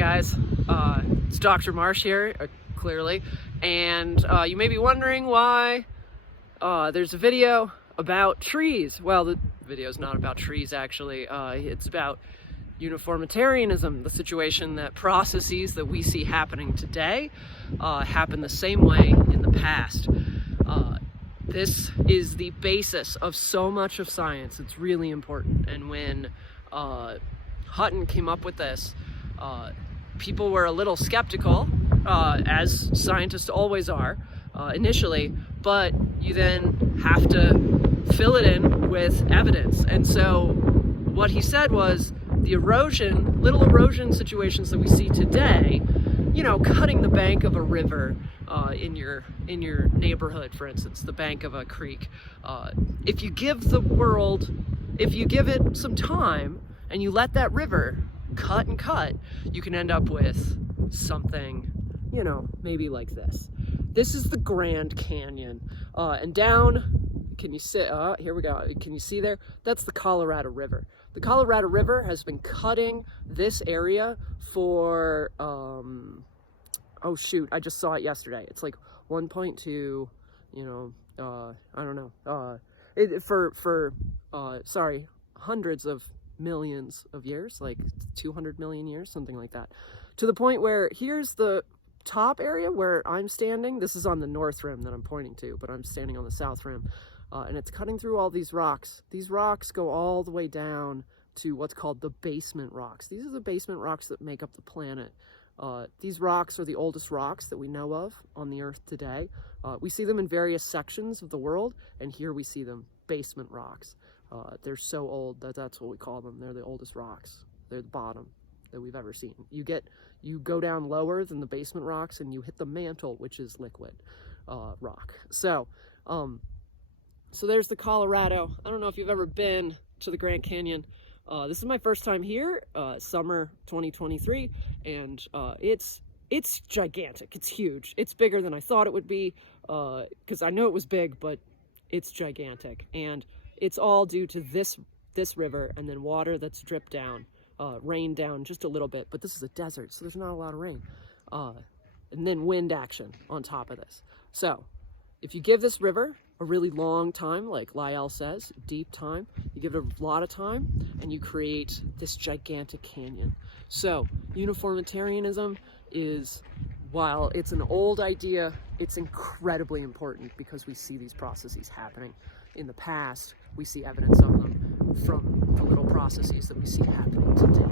guys, it's Dr. Marsh here, clearly, and you may be wondering why there's a video about trees. Well, the video is not about trees, actually. It's about uniformitarianism, the situation that processes that we see happening today happen the same way in the past. This is the basis of so much of science. It's really important. And when Hutton came up with this, people were a little skeptical, as scientists always are initially, but you then have to fill it in with evidence. And so what he said was the little erosion situations that we see today, you know, cutting the bank of a river in your neighborhood, for instance, the bank of a creek. If you give it some time and you let that river cut and cut, you can end up with something, you know, maybe like this. This is the Grand Canyon, and down, can you see, here we go, can you see there? That's the Colorado River. The Colorado River has been cutting this area for, oh shoot, I just saw it yesterday. It's like 1.2, you know, I don't know, sorry, hundreds of millions of years, like 200 million years, something like that. To the point where here's the top area where I'm standing. This is on the north rim that I'm pointing to, but I'm standing on the south rim. And it's cutting through all these rocks. These rocks go all the way down to what's called the basement rocks. These are the basement rocks that make up the planet. These rocks are the oldest rocks that we know of on the Earth today. We see them in various sections of the world, and here we see them, basement rocks. They're so old that that's what we call them. They're the oldest rocks. They're the bottom that we've ever seen. You go down lower than the basement rocks and you hit the mantle, which is liquid rock. So there's the Colorado. I don't know if you've ever been to the Grand Canyon. This is my first time here, summer 2023, and it's gigantic. It's huge. It's bigger than I thought it would be, because I know it was big, but it's gigantic. And it's all due to this river and then water that's dripped down, rain down just a little bit, but this is a desert, so there's not a lot of rain. And then wind action on top of this. So if you give this river a really long time, like Lyell says, deep time, you give it a lot of time and you create this gigantic canyon. So uniformitarianism is, while it's an old idea, it's incredibly important because we see these processes happening in the past. We see evidence of them from the little processes that we see happening today.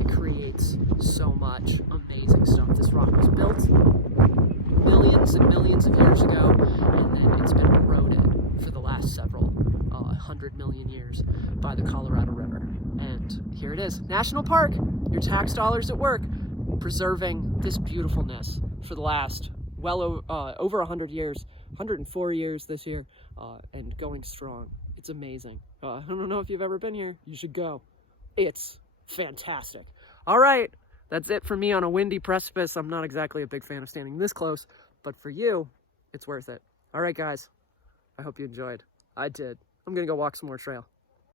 It creates so much amazing stuff. This rock was built millions and millions of years ago, and then it's been eroded for the last several 100 million years by the Colorado River. And here it is, National Park, your tax dollars at work, preserving this beautifulness for the last over 100 years, 104 years this year, and going strong. It's amazing. I don't know if you've ever been here. You should go. It's fantastic. All right, that's it for me on a windy precipice. I'm not exactly a big fan of standing this close, but for you, it's worth it. All right, guys, I hope you enjoyed. I did. I'm gonna go walk some more trail.